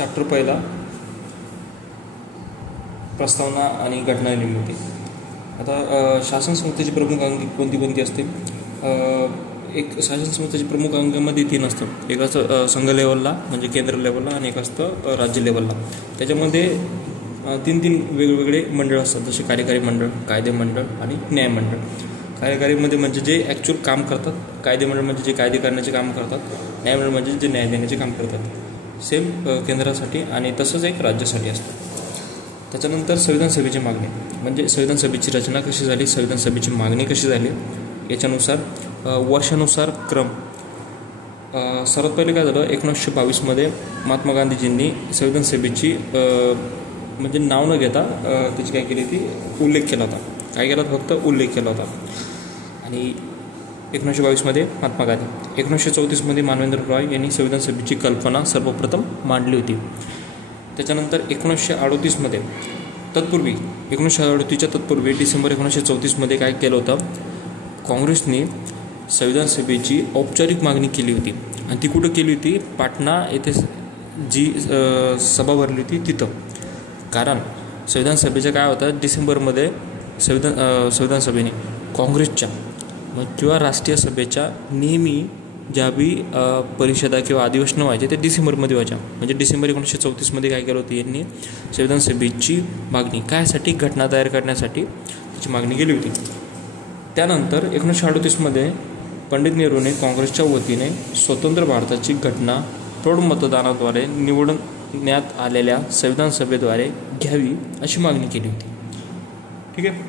Chapter पहिला, प्रस्तावना आणि घटना निर्मिती. आता शासन संस्थेची प्रमुख अंगी कोणती असते? एक शासन संस्थेची प्रमुख अंगामध्ये 3 असतं. एक असतं संघ लेवलला म्हणजे केंद्र लेवलला, आणि एक असतं राज्य लेवलला. त्याच्यामध्ये 3 वेगवेगळे मंडळ असतात, जसे कार्यकारी मंडळ, कायदे मंडळ आणि न्यायमंडळ. कार्यकारीमध्ये म्हणजे जे ॲक्च्युअल काम करतात, कायदेमंडळ म्हणजे जे कायदे करण्याचे काम करतात, न्यायमंडळ म्हणजे जे न्याय देण्याचे काम करतात. सेम केंद्रासाठी आणि तसंच एक राज्यासाठी असतं. त्याच्यानंतर संविधान सभेची मागणी, म्हणजे संविधान सभेची रचना कशी झाली, संविधान सभेची मागणी कशी झाली, याच्यानुसार वर्षानुसार क्रम. सर्वात पहिले काय झालं, 1922मध्ये महात्मा गांधीजींनी संविधान सभेची म्हणजे नाव न घेता त्याची काय केली, ती उल्लेख केला होता. काय केला, फक्त उल्लेख केला होता. आणि 1922मध्ये महात्मा गांधी, 1934मध्ये मानवेंद्र रॉय यांनी संविधान सभेची कल्पना सर्वप्रथम मांडली होती. त्याच्यानंतर 1938मध्ये तत्पूर्वी 1938च्या तत्पूर्वी डिसेंबर 1934मध्ये काय केलं होतं, काँग्रेसने संविधान सभेची औपचारिक मागणी केली होती. आणि ती कुठं केली होती? पाटणा येथे जी सभा भरली होती तिथं. कारण संविधान सभेचं काय होतं, डिसेंबरमध्ये संविधान सभेने काँग्रेसच्या किंवा राष्ट्रीय सभेच्या नेहमी ज्यावेळी परिषदा किंवा अधिवेशनं व्हायचे ते डिसेंबरमध्ये व्हायच्या. म्हणजे डिसेंबर 1934मध्ये काय केलं होतं, यांनी संविधान सभेची मागणी कायसाठी, घटना तयार करण्यासाठी त्याची मागणी केली होती. त्यानंतर 1938मध्ये पंडित नेहरूने काँग्रेसच्या वतीने स्वतंत्र भारताची घटना प्रौढ मतदानाद्वारे निवडण्यात आलेल्या संविधान सभेद्वारे घ्यावी अशी मागणी केली होती. ठीक आहे.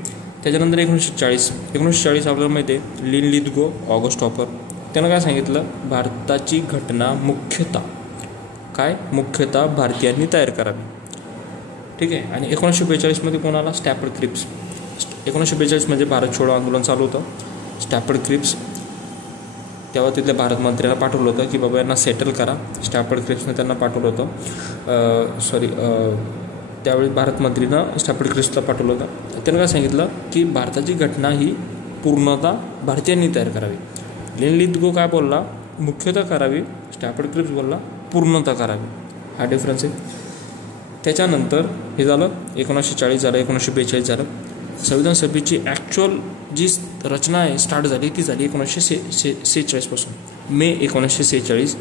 त्याच्यानंतर 1940 आपल्याला माहिती आहे, लिन लिथगो, ऑगस्ट हॉपर, त्यानं काय सांगितलं, भारताची घटना मुख्यतः भारतीयांनी तयार करावी. ठीक आहे. आणि 1942मध्ये कोणाला, स्टॅफर्ड क्रिप्स. 1942मध्ये भारत छोडो आंदोलन चालू होतं. स्टॅफर्ड क्रिप्स तेव्हा तिथल्या भारत मंत्र्यांना पाठवलं होतं की बाबा यांना सेटल करा. स्टॅफर्ड क्रिप्सने त्यांना पाठवलं होतं. त्यावेळी भारत मंत्रीनं स्टॅफर्ड क्रिप्सला पाठवलं होतं. त्यानं काय सांगितलं की भारताची घटना ही पूर्णतः भारतीयांनी तयार करावी. लिन लिथगो काय बोलला, मुख्यतः करावी. स्टॅफर्ड क्रिप्स बोलला पूर्णतः करावी. हा डिफरन्स आहे. त्याच्यानंतर हे झालं 1940 झालं, 1942 झालं. संविधान सभेची ॲक्च्युअल जी रचना आहे स्टार्ट झाली ती झाली 1946 पासून. मे 1946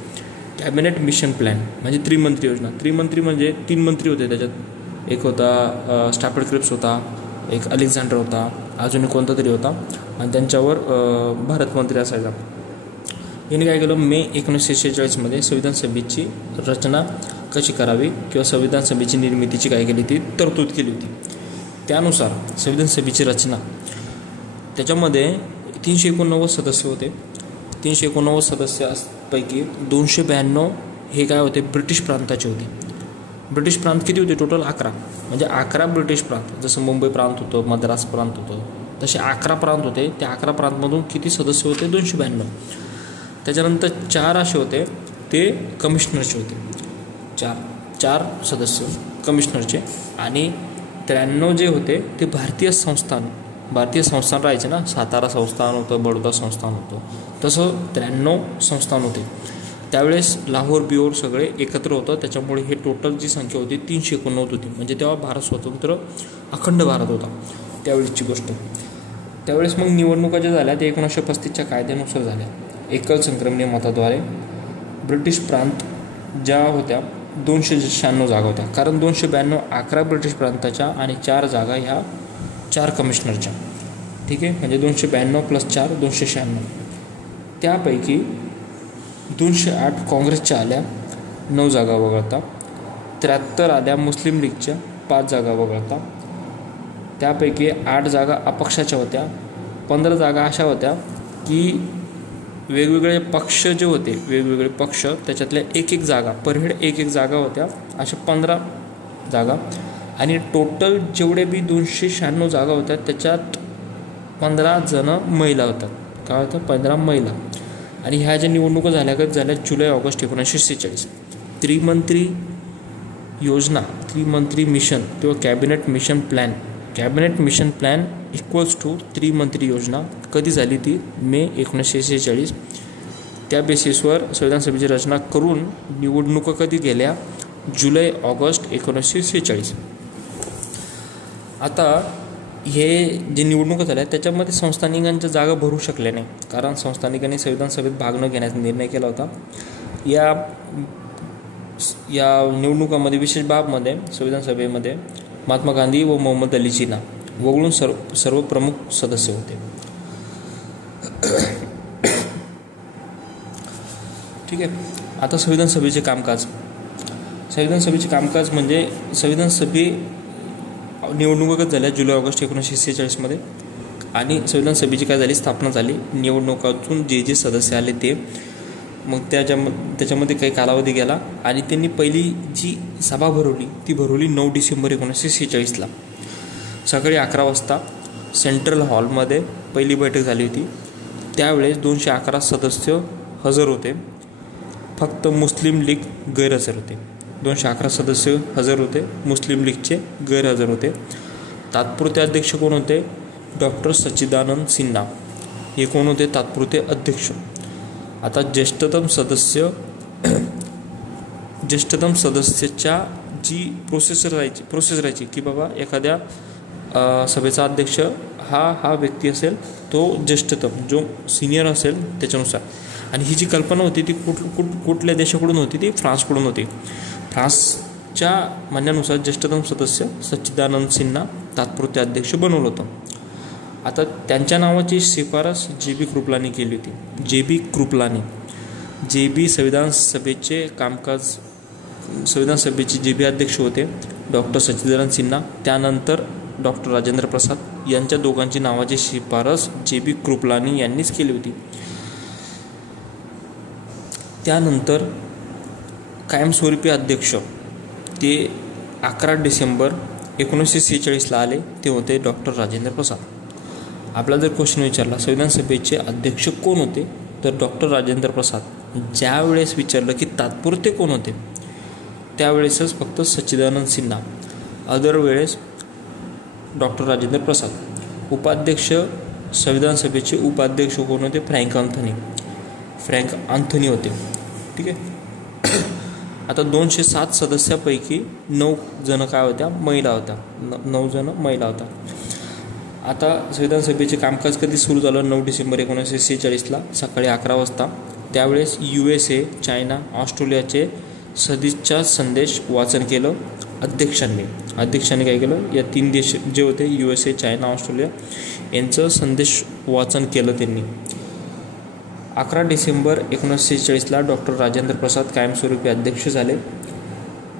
कॅबिनेट मिशन प्लॅन म्हणजे त्रिमंत्री योजना. त्रिमंत्री म्हणजे 3 मंत्री होते त्याच्यात. एक होता स्टॅफर्ड क्रिप्स होता, एक अलेक्झांडर होता, अजून कोणता तरी होता, आणि त्यांच्यावर भारत मंत्री असायचा. यांनी काय केलं, मे 1946मध्ये संविधान सभेची रचना कशी करावी किंवा संविधान सभेची निर्मितीची काय केली ती तरतूद केली होती. त्यानुसार संविधान सभेची रचना, त्याच्यामध्ये 389 सदस्य होते. 389 सदस्यापैकी 292 हे काय होते, ब्रिटिश प्रांताचे होते. ब्रिटिश प्रांत किती होते टोटल? 11. म्हणजे 11 ब्रिटिश प्रांत. जसं मुंबई प्रांत होतं, मद्रास प्रांत होतं, तसे 11 प्रांत होते. त्या 11 प्रांतमधून किती सदस्य होते? 292. त्याच्यानंतर 4 असे होते ते कमिशनरचे होते. 4 सदस्य कमिशनरचे. आणि 93 जे होते ते भारतीय संस्थान राहायचे ना. सातारा संस्थान होतं, बडोदा संस्थान होतं, तसं 93 संस्थान होते. त्यावेळेस लाहोर बिहोर सगळे एकत्र होतं. त्याच्यामुळे हे टोटल जी संख्या होती 389 होती. म्हणजे तेव्हा भारत स्वतंत्र अखंड भारत होता त्यावेळेसची गोष्ट. त्यावेळेस मग निवडणुका ज्या झाल्या ते 1935च्या कायद्यानुसार झाल्या. एकल संक्रमणीय मताद्वारे ब्रिटिश प्रांत ज्या होत्या 296 जागा होत्या. कारण 292 11 ब्रिटिश प्रांताच्या आणि 4 जागा ह्या 4 कमिशनरच्या. ठीक आहे. म्हणजे 292 + 4 296. त्यापैकी 208 काँग्रेसच्या आल्या 9 जागा वगळता, 73 आल्या मुस्लिम लीगच्या 5 जागा वगळता. त्यापैकी 8 जागा अपक्षाच्या होत्या. 15 जागा अशा होत्या की वेगवेगळे पक्ष जे होते, वेगवेगळे पक्ष त्याच्यातल्या एक जागा पर हेड एक जागा होत्या. अशा 15 जागा. आणि टोटल जेवढे बी 296 जागा होत्या त्याच्यात 15 जण महिला होतात. काय होतं? 15 महिला. आणि ह्या ज्या निवडणुका झाल्या जुलै ऑगस्ट 1946. त्रिमंत्री योजना, त्रिमंत्री मिशन किंवा cabinet mission plan equals to त्रिमंत्री योजना कधी झाली ती? मे 1946. त्या बेसिसवर संविधान सभेची रचना करून निवडणुका कधी गेल्या? जुलै ऑगस्ट 1946. आता हे जे निवडणुका झाल्या त्याच्यामध्ये संस्थानिकांच्या जागा भरू शकल्या नाही, कारण संस्थानिकांनी संविधान सभेत भाग न घेण्याचा निर्णय केला होता. या निवडणुकामध्ये विशेष बाबमध्ये संविधान सभेमध्ये महात्मा गांधी व मोहम्मद अली जिना वगळून सर्व प्रमुख सदस्य होते. ठीक आहे. आता संविधान सभेचे कामकाज म्हणजे संविधान सभे निवडणुका झाल्या जुलै ऑगस्ट 1946 आणि संविधान सभेची काय झाली, स्थापना झाली. निवडणुकातून जे सदस्य आले ते मग त्याच्यामध्ये काही कालावधी गेला आणि त्यांनी पहिली जी सभा भरवली ती भरवली 9 डिसेंबर 1946 सकाळी 11 वाजता सेंट्रल हॉलमध्ये पहिली बैठक झाली होती. त्यावेळेस 211 सदस्य हजर होते. फक्त मुस्लिम लीग गैरहजर होते. 211 सदस्य हजर होते, मुस्लिम लीगचे गैरहजर होते. तात्पुरते अध्यक्ष कोण होते? डॉक्टर सच्चिदानंद सिन्हा हे कोण होते? तात्पुरते अध्यक्ष. आता ज्येष्ठतम सदस्याच्या जी प्रोसेस राहायची की बाबा एखाद्या सभेचा अध्यक्ष हा व्यक्ती असेल तो ज्येष्ठतम, जो सिनियर असेल त्याच्यानुसार. आणि ही जी कल्पना होती ती कुठल्या देशाकडून होती? ती फ्रान्सकडून होती. फ्रान्सच्या म्हणण्यानुसार ज्येष्ठतम सदस्य सच्चिदानंद सिन्हा तात्पुरते अध्यक्ष बनवलं होतं. आता त्यांच्या नावाची शिफारस JB कृपलानी केली होती. JB कृपलानी संविधान सभेचे JB अध्यक्ष होते. डॉक्टर सच्चिदानंद सिन्हा, त्यानंतर डॉक्टर राजेंद्र प्रसाद यांच्या दोघांची नावाची शिफारस JB कृपलानी यांनीच केली होती. त्यानंतर कायमस्वरूपी अध्यक्ष ते 11 डिसेंबर 1946 आले, ते होते डॉक्टर राजेंद्र प्रसाद. आपला जर क्वेश्चन विचारला संविधान सभेचे अध्यक्ष कोण होते, तर डॉक्टर राजेंद्र प्रसाद. ज्या वेळेस विचारलं की तात्पुरते कोण होते, त्यावेळेसच फक्त सच्चिदानंद सिन्हा, अदर वेळेस डॉक्टर राजेंद्र प्रसाद. उपाध्यक्ष संविधान सभेचे उपाध्यक्ष कोण होते? फ्रँक अँथनी होते. ठीक आहे. आता 207 सदस्यापैकी 9 जण काय होत्या? महिला होत्या. 9 जण महिला होत्या. आता संविधान सभेचे कामकाज कधी सुरू झालं? 9 डिसेंबर 1946 सकाळी 11 वाजता. त्यावेळेस USA, चायना, ऑस्ट्रेलियाचे सदिच्छा संदेश वाचन केलं अध्यक्षांनी काय केलं? या 3 देश जे होते USA, चायना, ऑस्ट्रेलिया यांचं संदेश वाचन केलं त्यांनी. 11 डिसेंबर 1946 डॉक्टर राजेंद्र प्रसाद कायमस्वरूपी अध्यक्ष झाले.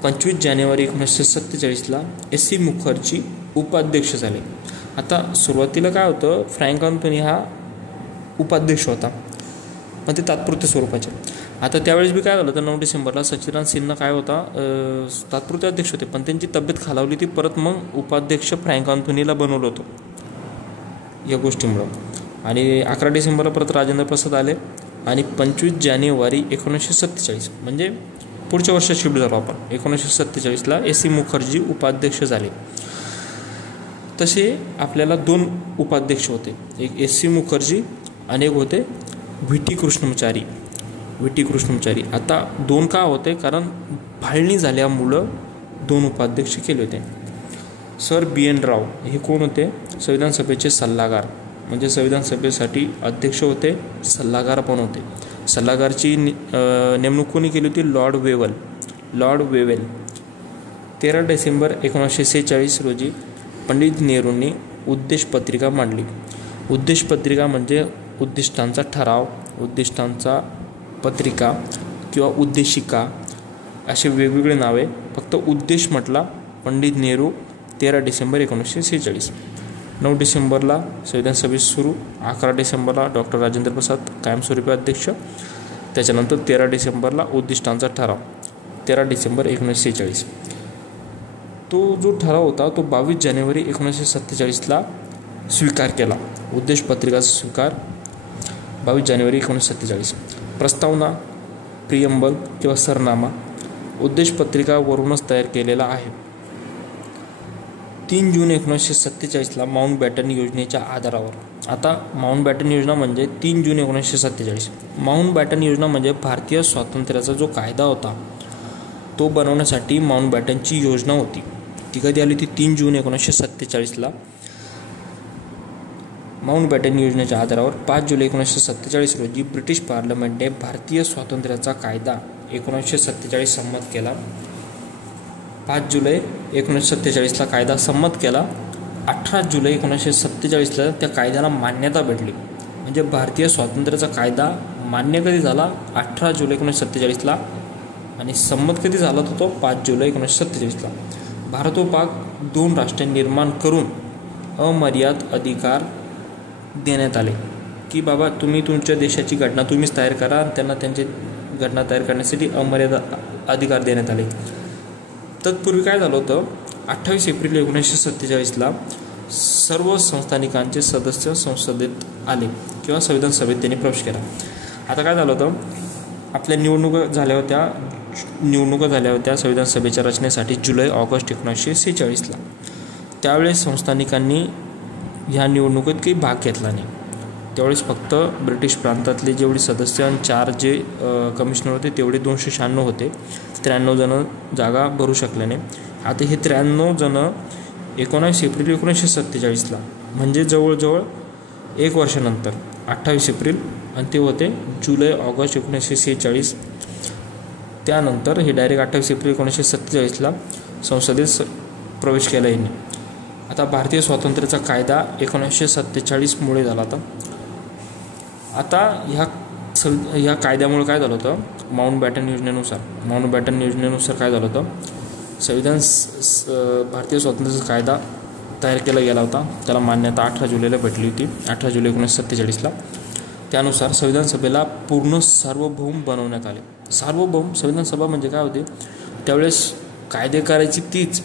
25 जानेवारी 1947 SC मुखर्जी उपाध्यक्ष झाले. आता सुरुवातीला काय होतं, फ्रँक अँथनी हा उपाध्यक्ष होता, पण ते तात्पुरते स्वरूपाचे. आता त्यावेळेस बी काय झालं तर 9 डिसेंबरला सच्चिदानंद सिन्हा काय होता, तात्पुरते अध्यक्ष होते, पण त्यांची तब्येत खालावली ती परत मग उपाध्यक्ष फ्रँक अँथनीला बनवलं होतं या गोष्टीमुळं. आणि 11 डिसेंबरला परत राजेंद्र प्रसाद आले आणि 25 जानेवारी 1947 म्हणजे पुढच्या वर्षात शिफ्ट झालो आपण. 1947 SC मुखर्जी उपाध्यक्ष झाले. तसे आपल्याला 2 उपाध्यक्ष होते, एक SC मुखर्जी आणि एक होते VT कृष्णमचारी. आता 2 का होते, कारण फाळणी झाल्यामुळं 2 उपाध्यक्ष केले होते. सर BN राव हे कोण होते? संविधान सभेचे सल्लागार, म्हणजे संविधान सभेसाठी अध्यक्ष होते, सल्लागार पण होते. सल्लागारची नेमणूक कोणी केली होती? Lord Wavell. 13 डिसेंबर 1946 रोजी पंडित नेहरूंनी उद्देशपत्रिका मांडली. उद्देशपत्रिका म्हणजे उद्दिष्टांचा ठराव, उद्दिष्टांचा पत्रिका किंवा उद्देशिका असे वेगवेगळे नावे. फक्त उद्देश म्हटला पंडित नेहरू. 13 डिसेंबर 1946. 9 डिसेंबरला संविधान सभा सुरू. 11 डिसेंबरला डॉक्टर राजेंद्र प्रसाद कायमस्वरूपी अध्यक्ष. त्याच्यानंतर 13 डिसेंबरला उद्दिष्टांचा ठराव. 13 डिसेंबर 1946. तो जो ठराव होता तो 22 जानेवारी 1947 स्वीकार केला. उद्देशपत्रिकाचा स्वीकार 22 जानेवारी 1947. प्रस्तावना, प्रियंबल किंवा सरनामा उद्देशपत्रिकावरूनच तयार केलेला आहे. 3 जून 1947 माउंटबॅटन योजनेच्या आधारावर. आता माउंटबॅटन योजना म्हणजे 3 जून 1947. माउंटबॅटन योजना म्हणजे भारतीय स्वातंत्र्याचा जो कायदा होता तो बनवण्यासाठी माउंटबॅटनची योजना होती. ती कधी आली होती? 3 जून 1947ला. माउंटबॅटन योजनेच्या आधारावर 5 जुलै 1947 रोजी ब्रिटिश पार्लमेंटने भारतीय स्वातंत्र्याचा कायदा 1947 संमत केला. 5 जुलै 1947ला कायदा संमत केला. 18 जुलै 1947ला त्या कायद्याला मान्यता भेटली. म्हणजे भारतीय स्वातंत्र्याचा कायदा मान्य कधी झाला? 18 जुलै 1947ला. आणि संमत कधी झाला तो 5 जुलै 1947ला. भारत व पाक 2 राष्ट्रे निर्माण करून अमर्याद अधिकार देण्यात आले की बाबा तुम्ही तुमच्या देशाची घटना तुम्हीच तयार करा. आणि त्यांना त्यांची घटना तयार करण्यासाठी अमर्याद अधिकार देण्यात आले. तत्पूर्वी काय झालं होतं? 28 एप्रिल 1947ला सर्व संस्थानिकांचे सदस्य संसदेत आले किंवा संविधान सभेत त्यांनी प्रवेश केला. आता काय झालं होतं? आपल्या निवडणुका झाल्या होत्या संविधान सभेच्या रचनेसाठी जुलै-ऑगस्ट 1946ला. त्यावेळेस संस्थानिकांनी ह्या निवडणुकीत काही भाग घेतला नाही. त्यावेळेस फक्त ब्रिटिश प्रांतातले जेवढे सदस्य आणि 4 जे कमिशनर होते तेवढे 296 होते. 93 जण जागा भरू शकले नाही. आता हे 93 जण 19 एप्रिल 1947ला म्हणजे जवळजवळ 1 वर्षानंतर 28 एप्रिल आणि ते होते जुलै-ऑगस्ट 1946. त्यानंतर हे डायरेक्ट 28 एप्रिल 1947ला संसदेत प्रवेश केला यांनी. आता भारतीय स्वातंत्र्याचा कायदा 1947मुळे झाला होता. आता ह्या कायद्यामुळे काय झालं होतं? माउंटबॅटन योजनेनुसार काय झालं होतं? भारतीय स्वातंत्र्याचा कायदा तयार केला गेला होता. त्याला मान्यता 18 जुलैला भेटली होती, 18 जुलै 1947ला. त्यानुसार संविधान सभेला पूर्ण सार्वभौम बनवण्यात आले. सार्वभौम संविधान सभा म्हणजे काय होते? त्यावेळेस कायदे करायची तीच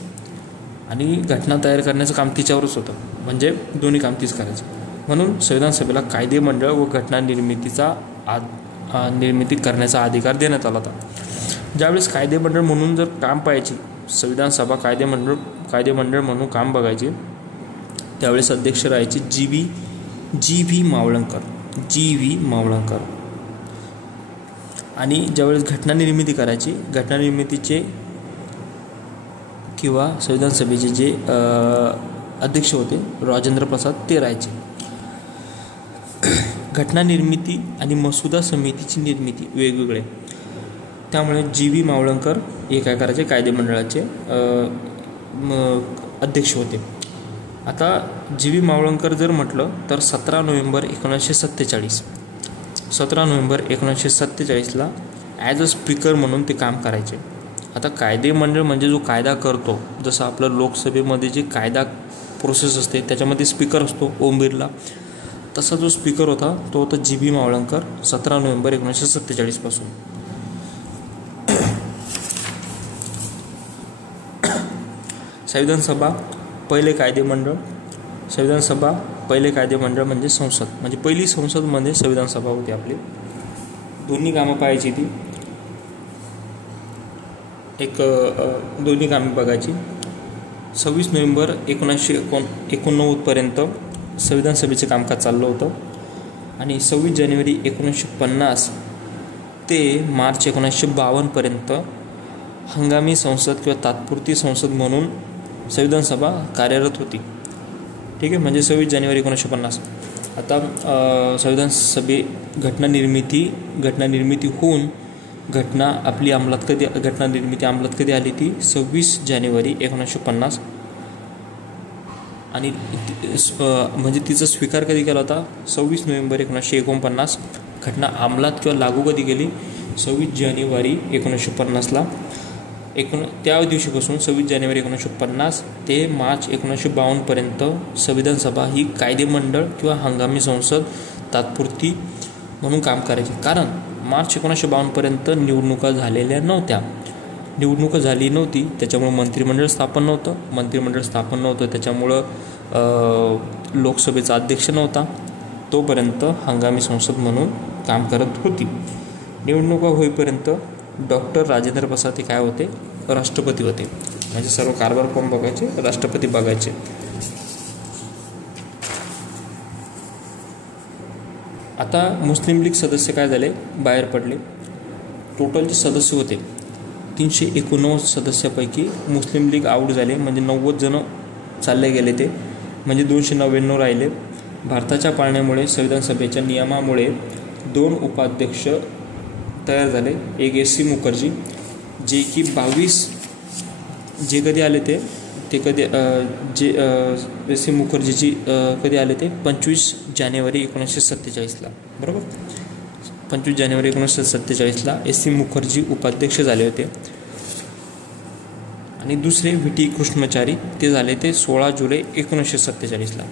आणि घटना तयार करण्याचं काम तिच्यावरच होतं. म्हणजे दोन्ही काम तीच करायचं. म्हणून संविधान सभेला कायदे मंडळ व घटना निर्मिती करण्याचा अधिकार देण्यात आला होता. ज्यावेळेस कायदे मंडळ म्हणून जर काम पाहायची, संविधान सभा कायदे मंडळ म्हणून काम बघायचे, त्यावेळेस अध्यक्ष राहायचे जी व्ही मावळंकर. आणि ज्यावेळेस घटना निर्मितीचे किंवा संविधान सभेचे जे अध्यक्ष होते राजेंद्र प्रसाद ते राहायचे. घटना निर्मिती आणि मसुदा समितीची निर्मिती वेगवेगळे. त्यामुळे जी व्ही मावळंकर हे काय करायचे? कायदे मंडळाचे अध्यक्ष होते. आता जी व्ही मावळंकर जर म्हटलं तर 17 नोव्हेंबर 1947ला ॲज अ स्पीकर म्हणून ते काम करायचे. आता कायदे मंडळ म्हणजे जो कायदा करतो, जसं आपलं लोकसभेमध्ये जे कायदा प्रोसेस असते त्याच्यामध्ये स्पीकर असतो ओम बिर्ला, तसा जो स्पीकर होता तो होता जी व्ही मावळंकर 17 नोव्हेंबर 1947 पासून. संविधान सभा पहिले कायदे मंडळ म्हणजे संसद, म्हणजे पहिली संसदमध्ये संविधान सभा होती आपली. दोन्ही कामं पाहायची ती. दोन्ही कामे बघायची. 26 नोव्हेंबर 1989 पर्यंत संविधान सभेचे कामकाज चाललं होतं. आणि 26 जानेवारी 1950 ते मार्च 1952 पर्यंत हंगामी संसद किंवा तात्पुरती संसद म्हणून संविधान सभा कार्यरत होती. ठीक आहे, म्हणजे 26 जानेवारी 1950. आता संविधान सभे घटना निर्मिती होऊन घटना निर्मिती अंमलात कधी आली ती 26 जानेवारी 1950. आणि म्हणजे तिचा स्वीकार कधी केला होता? 26 नोव्हेंबर 1949. घटना अंमलात किंवा लागू कधी केली? 26 जानेवारी 1950ला. त्या दिवशीपासून 26 जानेवारी 1950 ते मार्च 1952 पर्यंत संविधान सभा ही कायदे मंडळ किंवा हंगामी संसद तात्पुरती म्हणून काम करायची. कारण मार्च 1952 पर्यंत निवडणुका झाली नव्हती, त्याच्यामुळं मंत्रिमंडळ स्थापन नव्हतं. त्याच्यामुळं लोकसभेचा अध्यक्ष नव्हता. तोपर्यंत हंगामी संसद म्हणून काम करत होती. निवडणुका होईपर्यंत डॉक्टर राजेंद्र प्रसाद हे काय होते? राष्ट्रपती होते. म्हणजे सर्व कारभार कोण बघायचे? राष्ट्रपती बघायचे. आता मुस्लिम लीग सदस्य काय झाले? बाहेर पडले. टोटल जे सदस्य होते 389 सदस्यापैकी मुस्लिम लीग आऊट झाले, म्हणजे 90 जण चालले गेले ते, म्हणजे 299 राहिले. भारताच्या पाळण्यामुळे संविधान सभेच्या नियमामुळे 2 उपाध्यक्ष तयार झाले. एक एस सी मुखर्जी, जे की 22 जे कधी आले ते कधी जे एस सी मुखर्जीची कधी आले ते 25 जानेवारी 1947ला, बरोबर. 25 जानेवारी 1947ला एस सी मुखर्जी उपाध्यक्ष झाले होते. आणि दुसरे व्ही टी कृष्णमाचारी, ते झाले ते 16 जुलै 1947ला.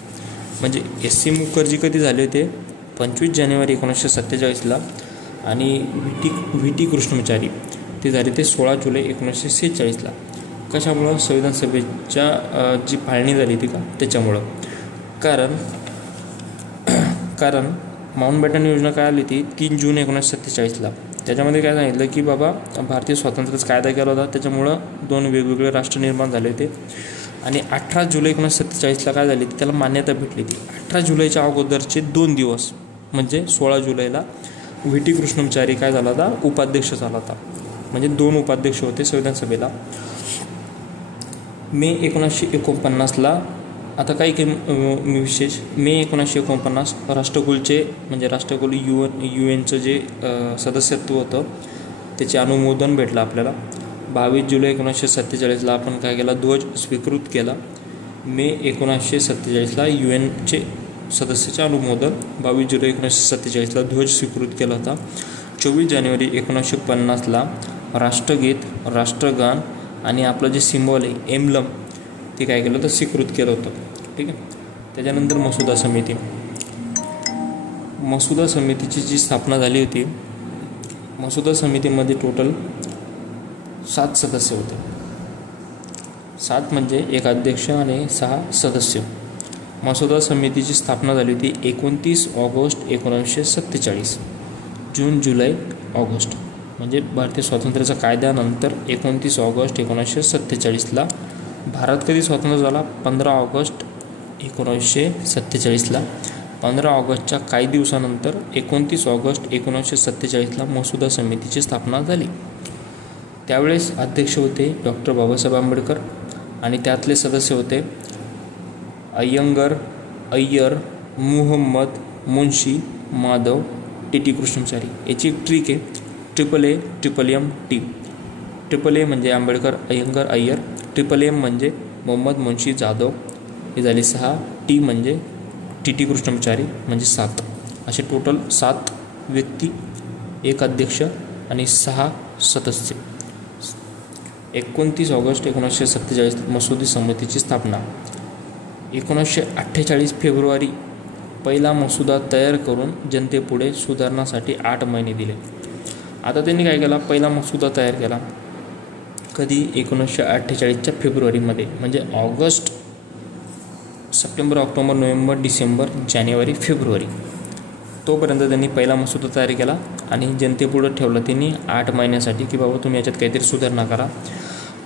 म्हणजे एस सी मुखर्जी कधी झाले होते 25 जानेवारी 1947ला, आणि व्ही टी कृष्णमाचारी ते झाले ते 16 जुलै 1946ला. कशामुळं? संविधान सभेच्या जी फाळणी झाली ती का त्याच्यामुळं. कारण माउंटबॅटन योजना काय आली ती 3 जून 1947ला. त्याच्यामध्ये काय सांगितलं की बाबा भारतीय स्वातंत्र्याचा कायदा केला होता, त्याच्यामुळं 2 वेगवेगळे राष्ट्र निर्माण झाले होते. आणि 18 जुलै 1947ला काय झाली ती त्याला मान्यता भेटली ती. 18 जुलैच्या अगोदरचे 2 दिवस म्हणजे 16 जुलैला व्ही टी कृष्णमाचारी काय झाला होता, उपाध्यक्ष झाला होता. म्हणजे 2 उपाध्यक्ष होते संविधान सभेला. मे 1949ला आता काही विशेष, मे 1949 राष्ट्रकुलचे म्हणजे राष्ट्रकुल UN जे सदस्यत्व होतं त्याचे अनुमोदन भेटलं आपल्याला. 22 जुलै 1947ला आपण काय केला, ध्वज स्वीकृत केला. मे 1947ला UNचे सदस्याचे अनुमोदन, 22 जुलै 1947ला ध्वज स्वीकृत केला होता. 24 जानेवारी 1950ला राष्ट्रगीत, राष्ट्रगान आणि आपलं जे सिम्बॉल आहे एम्ब्लम ते काय केलं होतं, स्वीकृत केलं होतं. ठीक आहे. त्याच्यानंतर मसुदा समितीची जी स्थापना झाली होती, मसुदा समितीमध्ये टोटल 7 सदस्य होते. 7 म्हणजे एक अध्यक्ष आणि 6 सदस्य. मसुदा समितीची स्थापना झाली होती 29 ऑगस्ट 1947. जून, जुलै, ऑगस्ट म्हणजे भारतीय स्वातंत्र्याच्या कायद्यानंतर 29 ऑगस्ट 1947ला. भारत कधी स्वतंत्र झाला? 15 ऑगस्ट 1947ला. 15 ऑगस्टच्या काही दिवसानंतर 29 ऑगस्ट 1947ला मसुदा समितीची स्थापना झाली. त्यावेळेस अध्यक्ष होते डॉक्टर बाबासाहेब आंबेडकर आणि त्यातले सदस्य होते अय्यर, मुहम्मद, मुन्शी, माधव, टी कृष्णमाचारी. याची एक ट्रिक आहे, AAA, ट्रिपल म्हणजे आंबेडकर, अय्यर, AAM म्हणजे मोहम्मद, मुन्शी, जाधव, हे झाले 6. टी म्हणजे टी कृष्णमाचारी म्हणजे 7. असे टोटल 7 व्यक्ती, एक अध्यक्ष आणि 6 सदस्य. 29 ऑगस्ट 1947 मसुदा समितीची स्थापना. 1948 फेब्रुवारी पहिला मसुदा तयार करून जनतेपुढे सुधारणासाठी 8 महिने दिले. आता त्यांनी काय केला, पहिला मसुदा तयार केला कधी 1948च्या फेब्रुवारीमध्ये, म्हणजे August, September, October, November, December, जानेवारी, फेब्रुवारी तोपर्यंत त्यांनी पहिला मसुदा तयार केला आणि जनतेपुढं ठेवला त्यांनी 8 महिन्यासाठी की बाबा तुम्ही याच्यात काहीतरी सुधारणा करा.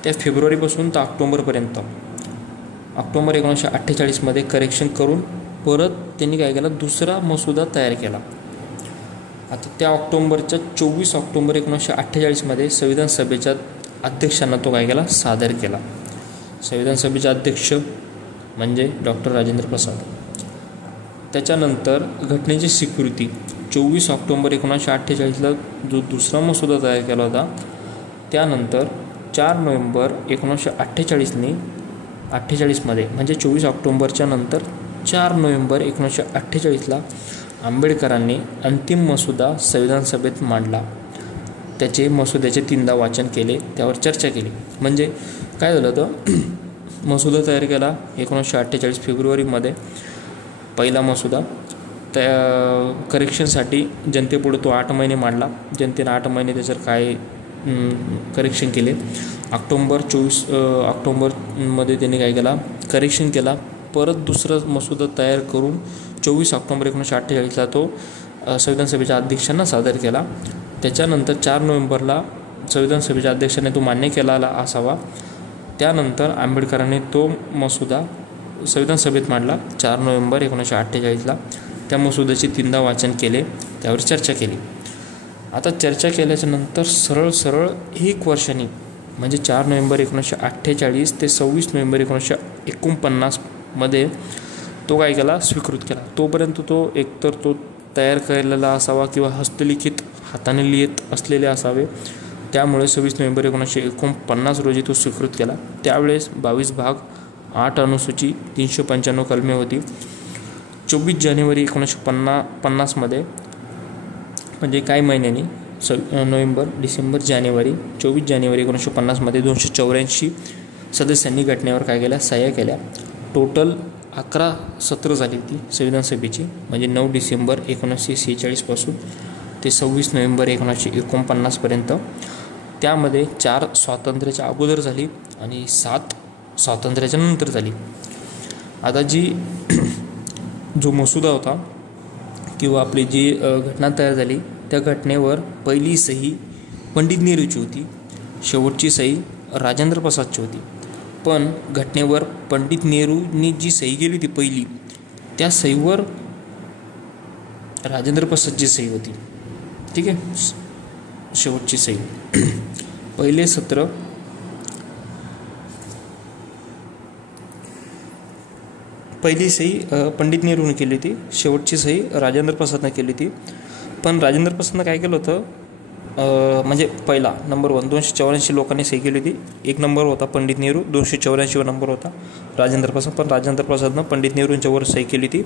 त्या फेब्रुवारीपासून तर ऑक्टोबरपर्यंत, ऑक्टोबर 1948मध्ये करेक्शन करून परत त्यांनी काय केलं, दुसरा मसुदा तयार केला. आता त्या 24 ऑक्टोबर 1948मध्ये संविधान सभेच्या अध्यक्षांना तो काय केला, सादर केला. संविधान सभेचे अध्यक्ष म्हणजे डॉक्टर राजेंद्र प्रसाद. त्याच्यानंतर घटनेची स्वीकृती 24 ऑक्टोबर 1948ला जो दुसरा मसुदा तयार केला होता, त्यानंतर 4 नोव्हेंबर 1948मध्ये म्हणजे 24 ऑक्टोबरच्या नंतर 4 नोव्हेंबर 1948ला आंबेडकरांनी अंतिम मसुदा संविधान सभेत मांडला. त्याचे मसुद्याचे 3दा वाचन केले, त्यावर चर्चा केली. म्हणजे काय झालं होतं, मसुदा तयार केला 1948 फेब्रुवारीमध्ये पहिला मसुदा. त्या करेक्शनसाठी जनतेपुढे तो 8 महिने मांडला. जनतेनं 8 महिने त्याच्यावर काय करेक्शन केले. ऑक्टोबरमध्ये त्यांनी काय केला, करेक्शन केला. परत दुसरा मसुदा तयार करून 24 ऑक्टोबर 1948ला तो संविधान सभेच्या अध्यक्षांना सादर केला. त्याच्यानंतर 4 नोव्हेंबरला संविधान सभेच्या अध्यक्षांनी तो मान्य केला असावा. त्यानंतर आंबेडकरांनी तो मसुदा संविधान सभेत मांडला 4 नोव्हेंबर 1948ला. त्या मसुद्याचे 3दा वाचन केले, त्यावर चर्चा केली. आता चर्चा केल्याच्या नंतर सरळ 1 वर्षांनी म्हणजे 4 नोव्हेंबर 1948 ते 26 नोव्हेंबर 1949मध्ये तो काय केला, स्वीकृत केला. तोपर्यंत तो एकतर तो तयार केलेला असावा किंवा हस्तलिखित हाताने लिहित असलेले असावे. त्यामुळे 26 नोव्हेंबर 1949 रोजी तो स्वीकृत केला. त्यावेळेस 22 भाग 8 अनुसूची 395 कलमे होती. 24 जानेवारी 1950मध्ये म्हणजे काही महिन्यांनी नोव्हेंबर, डिसेंबर, जानेवारी 24 जानेवारी 1950मध्ये 284 सदस्यांनी घटनेवर काय केल्या, सह्या केल्या. टोटल 11 सत्र झाली ती संविधान सभेची. म्हणजे 9 डिसेंबर 1946 पासून ते 26 नोव्हेंबर 1949पर्यंत. त्यामध्ये 4 स्वातंत्र्याच्या अगोदर झाली आणि 7 स्वातंत्र्याच्या नंतर झाली. आता जो मसुदा होता किंवा आपली जी घटना तयार झाली त्या घटनेवर पहिली सही पंडित नेहरूची होती, शेवटची सही राजेंद्र प्रसादची होती. पण घटनेवर पंडित नेहरूंनी जी सही केली होती पहिली, त्या सहीवर राजेंद्र प्रसादची सही होती. ठीक आहे, शेवटची सही. पहिले सत्र पहिली सही पंडित नेहरूने केली होती, शेवटची सही राजेंद्र प्रसादने केली होती. पण राजेंद्र प्रसादनं काय केलं होतं, म्हणजे पहिला नंबर 1 284 लोकांनी सही केली होती. 1 नंबर होता पंडित नेहरू, 284 नंबर होता राजेंद्र प्रसाद. पण राजेंद्र प्रसादनं पंडित नेहरूंच्यावर सही केली होती.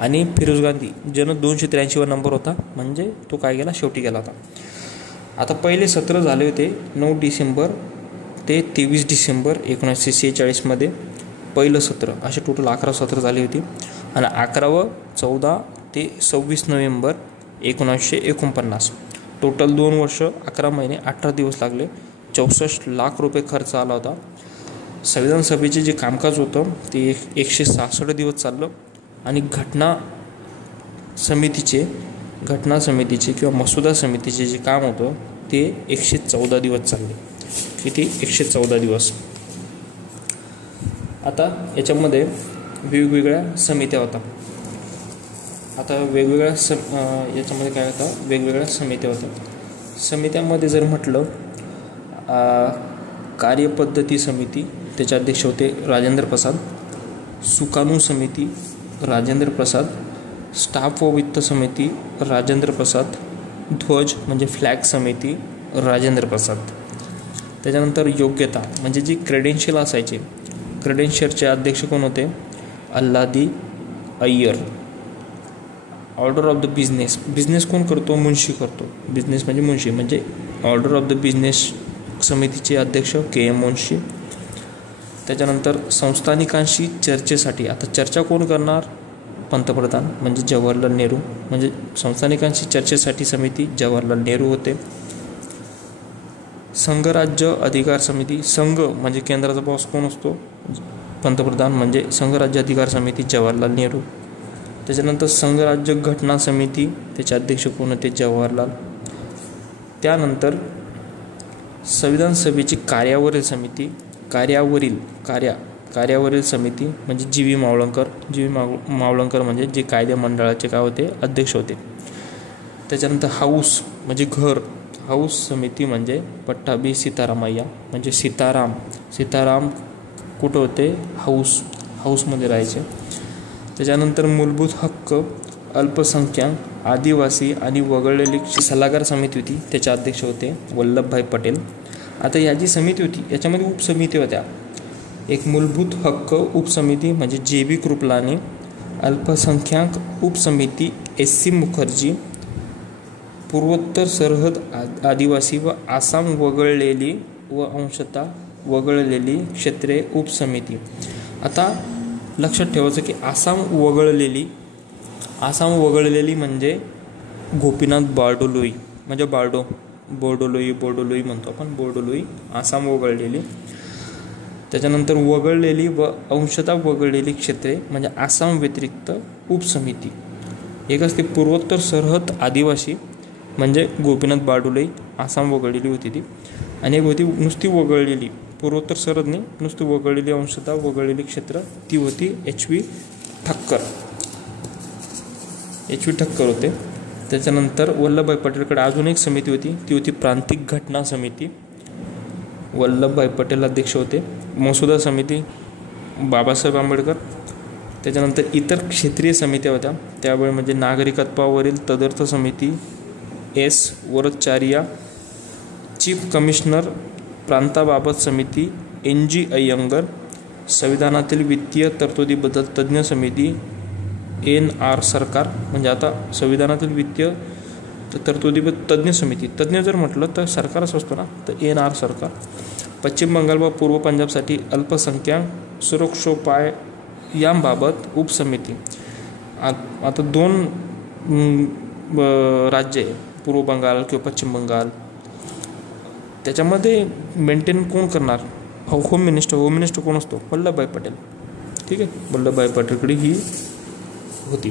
आणि फिरोज गांधी ज्यानं 283 नंबर होता, म्हणजे तो काय केला, शेवटी गेला होता. आता पहिले सत्र झाले होते 9 डिसेंबर ते 23 डिसेंबर 1946मध्ये पहिलं सत्र. असे टोटल 11 सत्र झाली होती. आणि 11वं 14 ते 26 नोव्हेंबर 1949. टोटल 2 वर्ष 11 महिने 18 दिवस लागले. 64 लाख रुपये खर्च आला होता. संविधान सभेचे जे कामकाज होतं ते 166 दिवस चाललं. आणि घटना समितीचे किंवा मसुदा समितीचे जे काम होतं ते 114 दिवस चालले. किती, 114 दिवस. आता याच्यामध्ये वेगवेगळ्या समित्या होत्या. आता याच्यामध्ये काय होतं, वेगवेगळ्या समित्या होत्या. समित्यामध्ये जर म्हटलं, कार्यपद्धती समिती, त्याचे अध्यक्ष होते राजेंद्र प्रसाद. सुकाणू समिती राजेंद्र प्रसाद. स्टाफ व वित्त समिती राजेंद्र प्रसाद. ध्वज म्हणजे फ्लॅग समिती राजेंद्र प्रसाद. त्याच्यानंतर योग्यता म्हणजे जी क्रेडेन्शियल असायचे, क्रेडेन्शियलचे अध्यक्ष कोण होते, Alladi Iyer. Order of the business कोण करतो, मुन्शी करतो. बिझनेस म्हणजे मुन्शी, म्हणजे ऑर्डर ऑफ द बिझनेस समितीचे अध्यक्ष KM मुन्शी. त्याच्यानंतर संस्थानिकांशी चर्चेसाठी, आता चर्चा कोण करणार, पंतप्रधान म्हणजे जवाहरलाल नेहरू. म्हणजे संस्थानिकांशी चर्चेसाठी समिती जवाहरलाल नेहरू होते. संघराज्य अधिकार समिती, संघ म्हणजे केंद्राचा बॉस कोण असतो, पंतप्रधान. म्हणजे संघराज्य अधिकार समिती जवाहरलाल नेहरू. त्याच्यानंतर संघराज्य घटना समिती, त्याचे अध्यक्ष कोण होते, जवाहरलाल. त्यानंतर संविधान सभेची कार्यावरील समिती, कार्यावरील समिती म्हणजे GV मावळंकर म्हणजे जे कायदे मंडळाचे काय होते, अध्यक्ष होते. त्याच्यानंतर हाऊस म्हणजे घर, हाऊस समिती म्हणजे पट्टाभी सीतारामय्या म्हणजे सीताराम कुठं होते, हाऊसमध्ये राहायचे. त्याच्यानंतर मूलभूत हक्क, अल्पसंख्याक, आदिवासी आणि वगळलेली सल्लागार समिती होती, त्याचे अध्यक्ष होते वल्लभभाई पटेल. आता या जी समिती होती याच्यामध्ये उपसमिती होत्या. एक मूलभूत हक्क उपसमिती म्हणजे JB कृपलानी. अल्पसंख्याक उपसमिती SC मुखर्जी. पूर्वोत्तर सरहद आदिवासी व आसाम वगळलेली व अंशतः वगळलेली क्षेत्रे उपसमिती. आता लक्षात ठेवायचं की आसाम वगळलेली म्हणजे गोपीनाथ बारडोलोई म्हणजे बोर्डोलोई म्हणतो आपण, बोर्डोलोई, आसाम वगळलेली. त्याच्यानंतर वगळलेली व अंशतः वगळलेली क्षेत्रे म्हणजे आसाम व्यतिरिक्त उपसमिती. एक असते पूर्वोत्तर सरहद आदिवासी म्हणजे गोपीनाथ बारडोलोई, आसाम वगळलेली होती ती. आणि एक होती नुसती वगळलेली, पूर्वोत्तर सरहदने नुसती वगळलेली अंशतः वगळलेली क्षेत्र, ती होती HV ठक्कर होते. त्याच्यानंतर वल्लभभाई पटेलकडे अजून एक समिती होती, ती होती प्रांतिक घटना समिती. वल्लभभाई पटेल अध्यक्ष होते. मसुदा समिती बाबासाहेब आंबेडकर. त्याच्यानंतर इतर क्षेत्रीय समित्या होत्या त्यावेळी म्हणजे नागरिकत्वावरील तदर्थ समिती एस वरदचारिया, चीफ कमिशनर प्रांताबाबत समिती NG अय्यंगर, संविधानातील वित्तीय तरतुदीबद्दल तज्ज्ञ समिती NR सरकार. म्हणजे आता संविधानातील वित्तीय तरतुदीबद्दल तज्ज्ञ समिती, तज्ज्ञ जर म्हटलं तर सरकारच असतो ना, तर NR सरकार. पश्चिम बंगाल व पूर्व पंजाबसाठी अल्पसंख्याक सुरक्षोपाय यांबाबत उपसमिती. आता 2 राज्य आहे, पूर्व बंगाल किंवा पश्चिम बंगाल, त्याच्यामध्ये मेंटेन कोण करणार? होम मिनिस्टर कोण असतो? वल्लभभाई पटेल. ठीक आहे, वल्लभभाई पटेलकडे ही होती.